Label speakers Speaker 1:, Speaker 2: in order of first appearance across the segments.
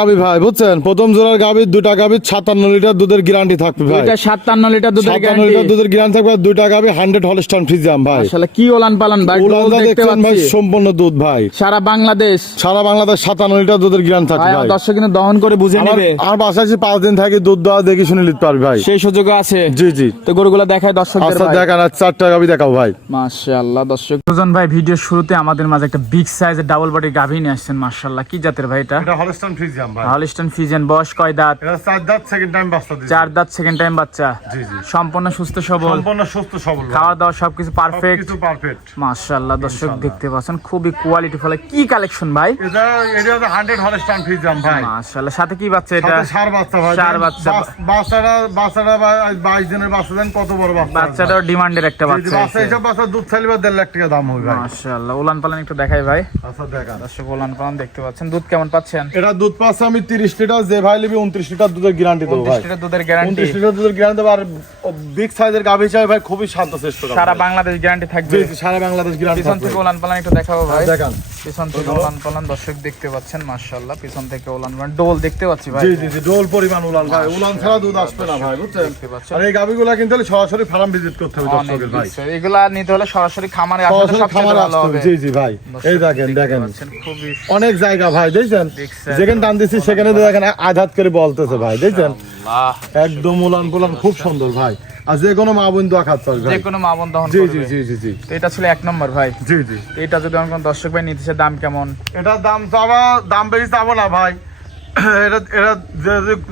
Speaker 1: গাবি ভাই বুঝছেন প্রথম জোড়ার গাভীর দুটা গাভীর সাতান্ন লিটার দুধের গ্যারান্টি থাকবে ভাই
Speaker 2: এটা সাতান্ন লিটার দুধের সাতান্ন লিটার
Speaker 1: দুধের গ্যারান্টি থাকবে দুটা গাবি হান্ড্রেড হলস্টান ফ্রিজাম ভাই
Speaker 2: আসলে কি ওলান পালান ভাই
Speaker 1: ওলান দেখছেন ভাই সম্পূর্ণ দুধ ভাই
Speaker 2: সারা বাংলাদেশ
Speaker 1: সারা বাংলাদেশ সাতান্ন লিটার দুধের গ্যারান্টি থাকবে ভাই
Speaker 2: দর্শক কিন্তু দহন করে বুঝে নেবে
Speaker 1: আর পাশাপাশি পাঁচ দিন থাকি দুধ দেওয়া দেখে শুনে নিতে পারবে ভাই
Speaker 2: সেই সুযোগ আছে জি জি তো গরুগুলো দেখায় দর্শক আচ্ছা
Speaker 1: দেখান আর চারটা গাভী দেখাও ভাই
Speaker 2: মাশাআল্লাহ দর্শক দুজন ভাই ভিডিও শুরুতে আমাদের মাঝে একটা বিগ সাইজের ডাবল বডি গাভি নিয়ে আসছেন মাশাআল্লাহ কি জাতের ভাই এটা এটা হলস্টান খুবই কোয়ালিটি ফলে কি কালেকশন ভাই সাথে কি বাচ্চা এটা
Speaker 1: বাচ্চাটা কত বড় বাচ্চা
Speaker 2: বাচ্চাটাও ডিমান্ডের একটা বাচ্চা বাচ্চা
Speaker 1: এসব বাচ্চা দুধ ছালি বা 1.5 দাম হবে ভাই
Speaker 2: মাশাআল্লাহ উলান পালান একটু দেখাই ভাই
Speaker 1: আচ্ছা
Speaker 2: উলান পালান দেখতে পাচ্ছেন দুধ কেমন পাচ্ছেন
Speaker 1: এটা দুধ প্লাস আমি 30 লিটার যে ভাই নেবে 29 লিটার দুধের গ্যারান্টি দেব
Speaker 2: ভাই দুধের গ্যারান্টি
Speaker 1: 29 লিটার দুধের গ্যারান্টি আর বিগ সাইজের গাবি চাই ভাই খুবই শান্ত শ্রেষ্ঠ
Speaker 2: সারা বাংলাদেশ গ্যারান্টি থাকবে
Speaker 1: সারা বাংলাদেশ গ্যারান্টি
Speaker 2: পিছন থেকে ওলান পালান একটু দেখাবো ভাই দেখান পিছন থেকে ওলান পালান দর্শক দেখতে পাচ্ছেন মাশাআল্লাহ পিছন থেকে ওলান পালান ডোল দেখতে পাচ্ছি ভাই জি
Speaker 1: জি জি ডোল পরিমাণ ওলান ভাই ওলান ছাড়া দুধ আসবে না ভাই বুঝছেন আর এই গাবিগুলা কিন্তু হলে সরাসরি ফার্ম ভিজিট করতে হবে দর্শকের ভাই
Speaker 2: এগুলা নিতে হলে সরাসরি খামারে আসলে
Speaker 1: সবচেয়ে ভালো হবে জি জি ভাই এই দেখেন দেখেন অনেক জায়গা ভাই দেখছেন যেখানে টান সেখানে তো দেখেন আঘাত করে বলতেছে ভাই দেখছেন একদম উলান পুলান খুব সুন্দর ভাই আর যে কোনো মা বোন দোয়া খাচ্ছে
Speaker 2: যে কোনো মা বোন দোয়া জি জি জি জি তো এটা ছিল এক নম্বর ভাই জি জি এটা যদি আমার দর্শক ভাই নিতেছে দাম কেমন
Speaker 1: এটার দাম চাওয়া দাম বেশি চাবো না ভাই এটা এটা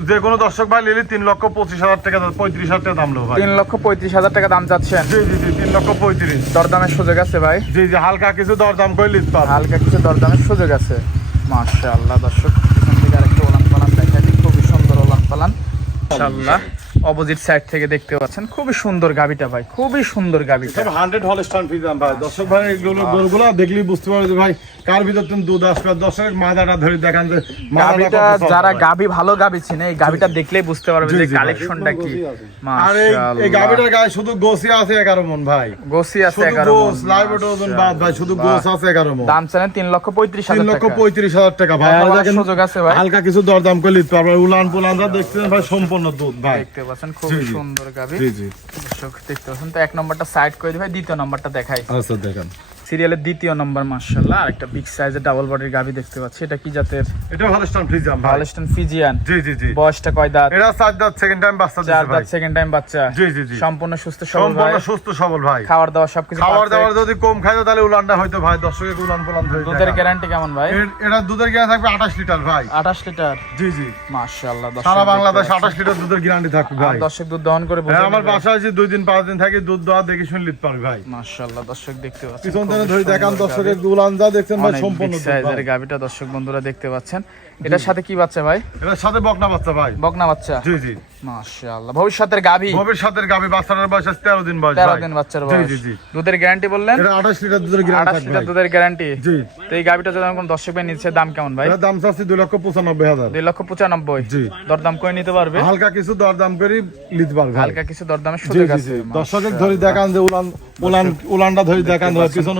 Speaker 1: যে কোনো দর্শক ভাই নিলে তিন লক্ষ পঁচিশ হাজার টাকা পঁয়ত্রিশ হাজার টাকা দাম ভাই
Speaker 2: তিন লক্ষ পঁয়ত্রিশ হাজার টাকা দাম চাচ্ছেন
Speaker 1: জি জি জি তিন লক্ষ পঁয়ত্রিশ
Speaker 2: দরদামের সুযোগ আছে ভাই
Speaker 1: জি জি হালকা কিছু দরদাম করে লিখতে
Speaker 2: হালকা কিছু দরদামের সুযোগ আছে আল্লাহ দর্শক 什么？অপোজিট সাইড থেকে দেখতে পাচ্ছেন খুবই সুন্দর গাবিটা ভাই খুবই সুন্দর গাবিটা
Speaker 1: হান্ড্রেড স্ট্যান্ড ফিজাম ভাই দর্শক ভাই এগুলো গরুগুলো দেখলেই বুঝতে পারবে ভাই কার ভিতর তুমি দুধ আসবে দর্শক মাদাটা ধরে দেখান যে
Speaker 2: গাবিটা যারা গাবি ভালো গাবি চিনে এই গাবিটা দেখলেই বুঝতে পারবে যে কালেকশনটা কি
Speaker 1: আর এই গাবিটার গায়ে শুধু গোসি আছে 11 মন ভাই
Speaker 2: গোসি আছে 11 মন শুধু
Speaker 1: লাইভ ডজন বাদ ভাই শুধু গোস আছে 11 মন
Speaker 2: দাম জানেন 3 লক্ষ 35 হাজার
Speaker 1: 3 লক্ষ 35 হাজার টাকা
Speaker 2: ভাই সুযোগ আছে ভাই হালকা কিছু দরদাম করে নিতে পারবে
Speaker 1: উলান পুলান দেখতেছেন ভাই সম্পূর্ণ দুধ ভাই দেখতে
Speaker 2: পাচ্ছেন খুব সুন্দর গাবি দর্শক দেখতে পাচ্ছেন তো এক নম্বরটা সাইড করে দিবে দ্বিতীয় নম্বরটা দেখাই আচ্ছা দেখেন সিরিয়ালের দ্বিতীয় নম্বর মার্শাল্লাহ একটা বিগ সাইজের ডাবল বডির গাবি দেখতে পাচ্ছি এটা কি জাতের
Speaker 1: এটা হলস্টন ফ্রিজিয়ান
Speaker 2: হলস্টন ফিজিয়ান জি জি জি বয়সটা কয় দাঁত
Speaker 1: এটা সাত দাঁত সেকেন্ড টাইম বাচ্চা ভাই
Speaker 2: চার দাঁত সেকেন্ড টাইম বাচ্চা জি জি জি সম্পূর্ণ সুস্থ সবল ভাই
Speaker 1: সম্পূর্ণ সুস্থ সবল ভাই
Speaker 2: খাওয়ার দাওয়া সবকিছু
Speaker 1: খাওয়ার দাওয়ার যদি কম খায় তাহলে উলানটা হয়তো ভাই দর্শকে উলান পোলান হয়ে
Speaker 2: দুধের গ্যারান্টি কেমন ভাই
Speaker 1: এটা দুধের গ্যারান্টি থাকবে 28 লিটার ভাই
Speaker 2: 28 লিটার জি জি মাশাআল্লাহ
Speaker 1: সারা বাংলাদেশ 28 লিটার দুধের গ্যারান্টি থাকবে ভাই
Speaker 2: দর্শক দুধ দহন করে হ্যাঁ, বলে
Speaker 1: আমার বাসায় যে দুই দিন পাঁচ দিন থাকে দুধ দেওয়া দেখে শুনলিত পার ভাই
Speaker 2: মাশাআল্লাহ দর্শক দেখতে
Speaker 1: পাচ্ছেন দুধের গ্যারান্টি
Speaker 2: বললেন এই গাবিটা যদি দর্শক ভাই নিচ্ছে দাম কেমন ভাই
Speaker 1: দাম চাচ্ছি দুই লক্ষ পঁচানব্বই হাজার
Speaker 2: 2 লক্ষ 95 দরদাম করে নিতে পারবে
Speaker 1: হালকা কিছু দরদাম করে নিতে পারবে
Speaker 2: হালকা কিছু দরদামের সুযোগ
Speaker 1: দর্শকের ধরে দেখান যে উলান উলান উলানটা ধরে দেখান পিছনে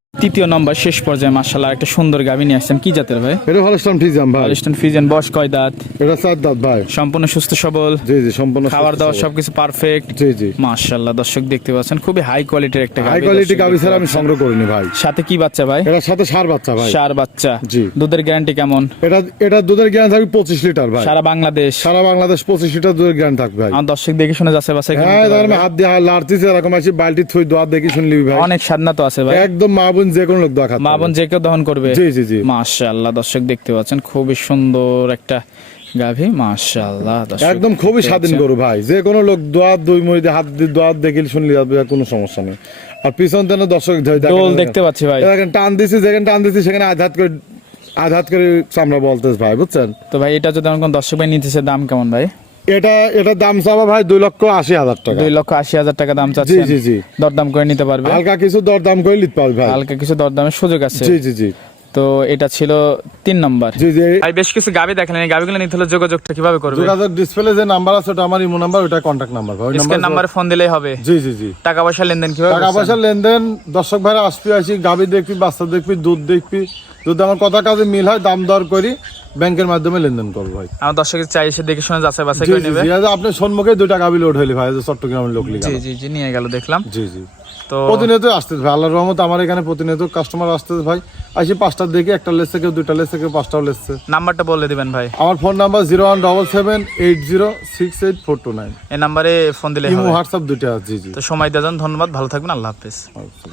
Speaker 2: তৃতীয় নম্বর শেষ পর্যায়ে মাসাল্লাহ একটা সুন্দর গাভী নিয়ে আসছেন কি জাতের ভাই
Speaker 1: এটা হলস্টন ফিজিয়ান ভাই
Speaker 2: হলস্টন ফিজিয়ান বস কয় দাঁত
Speaker 1: এটা সাত দাঁত ভাই
Speaker 2: সম্পূর্ণ সুস্থ সবল জি জি সম্পূর্ণ খাবার দাবার সবকিছু পারফেক্ট জি জি মাশাআল্লাহ দর্শক দেখতে পাচ্ছেন খুবই হাই কোয়ালিটির একটা গাভী হাই
Speaker 1: কোয়ালিটি গাভী স্যার আমি সংগ্রহ করিনি ভাই
Speaker 2: সাথে কি বাচ্চা ভাই
Speaker 1: এটা সাথে সার বাচ্চা ভাই সার বাচ্চা জি দুধের গ্যারান্টি কেমন এটা এটা দুধের গ্যারান্টি থাকবে 25 লিটার ভাই
Speaker 2: সারা বাংলাদেশ
Speaker 1: সারা বাংলাদেশ 25 লিটার দুধের গ্যারান্টি থাকবে ভাই
Speaker 2: আর দর্শক দেখে শুনে যাচ্ছে বাসায়
Speaker 1: হ্যাঁ আমি মানে হাত দিয়ে লাড়তিছে এরকম আছে বালতি থুই দোয়া দেখে শুনলি ভাই
Speaker 2: অনেক সাধনা তো আছে ভাই
Speaker 1: একদম মা বোন যে কোনো লোক দোয়া
Speaker 2: মা বোন যে কেউ দহন করবে জি জি জি মাশাআল্লাহ দর্শক দেখতে পাচ্ছেন খুবই সুন্দর একটা গাভী
Speaker 1: একদম খুবই স্বাধীন গরু ভাই যে কোনো লোক দোয়া দুই মুড়ি হাত দিয়ে দোয়া দেখিল শুনলে কোনো সমস্যা নেই আর পিছন দর্শক দেখতে পাচ্ছি ভাই টান দিছি যেখানে টান দিছি সেখানে আঘাত করে আঘাত করে চামড়া বলতেছ ভাই বুঝছেন
Speaker 2: তো ভাই এটা যদি আমার কোন দর্শক ভাই নিতেছে দাম কেমন ভাই
Speaker 1: এটা এটা দাম চাওয়া ভাই দুই লক্ষ আশি হাজার টাকা
Speaker 2: দুই লক্ষ আশি হাজার টাকা দাম চাচ্ছে জি জি জি দরদাম করে নিতে পারবে
Speaker 1: হালকা কিছু দরদাম করে নিতে পারবে ভাই
Speaker 2: হালকা কিছু দরদামের সুযোগ আছে জি জি জি তো এটা ছিল তিন নাম্বার জি জি ভাই বেশ কিছু গাবি দেখলেন এই গাবিগুলো নিতে হলে যোগাযোগটা কিভাবে করবে
Speaker 1: যোগাযোগ ডিসপ্লে যে নাম্বার আছে ওটা আমার ইমো নাম্বার ওটা কন্টাক্ট নাম্বার ভাই
Speaker 2: নাম্বার নাম্বারে ফোন দিলেই হবে জি জি জি টাকা পয়সা লেনদেন কিভাবে টাকা
Speaker 1: পয়সা লেনদেন দর্শক ভাই আসবি আসি গাবি দেখবি বাচ্চা দেখবি দুধ দেখবি যদি আমার কথা কাজে মিল হয় দাম দর করি ব্যাংকের মাধ্যমে লেনদেন করবো ভাই
Speaker 2: আমার দর্শকের চাই এসে দেখে শুনে যাচাই বাছাই
Speaker 1: করে নেবে আচ্ছা, আপনি সম্মুখে দুই টাকা বিল উঠাইলি ভাই চট্টগ্রামের লোক জি
Speaker 2: জি জি নিয়ে গেল দেখলাম জি জি তো
Speaker 1: প্রতিনিয়ত আসতে ভাই আল্লাহর রহমত আমার এখানে প্রতিনিয়ত কাস্টমার আসতে ভাই আসি পাঁচটার দিকে একটা লেস থেকে দুইটা লেস থেকে পাঁচটাও লেসছে
Speaker 2: নাম্বারটা বলে দিবেন ভাই
Speaker 1: আমার phone number zero one double seven eight zero six eight four two nine
Speaker 2: এই নাম্বারে ফোন দিলে
Speaker 1: হোয়াটসঅ্যাপ দুইটা জি জি
Speaker 2: তো সময় দেওয়ার ধন্যবাদ ভালো থাকবেন আল্লাহ হাফেজ আচ্ছা।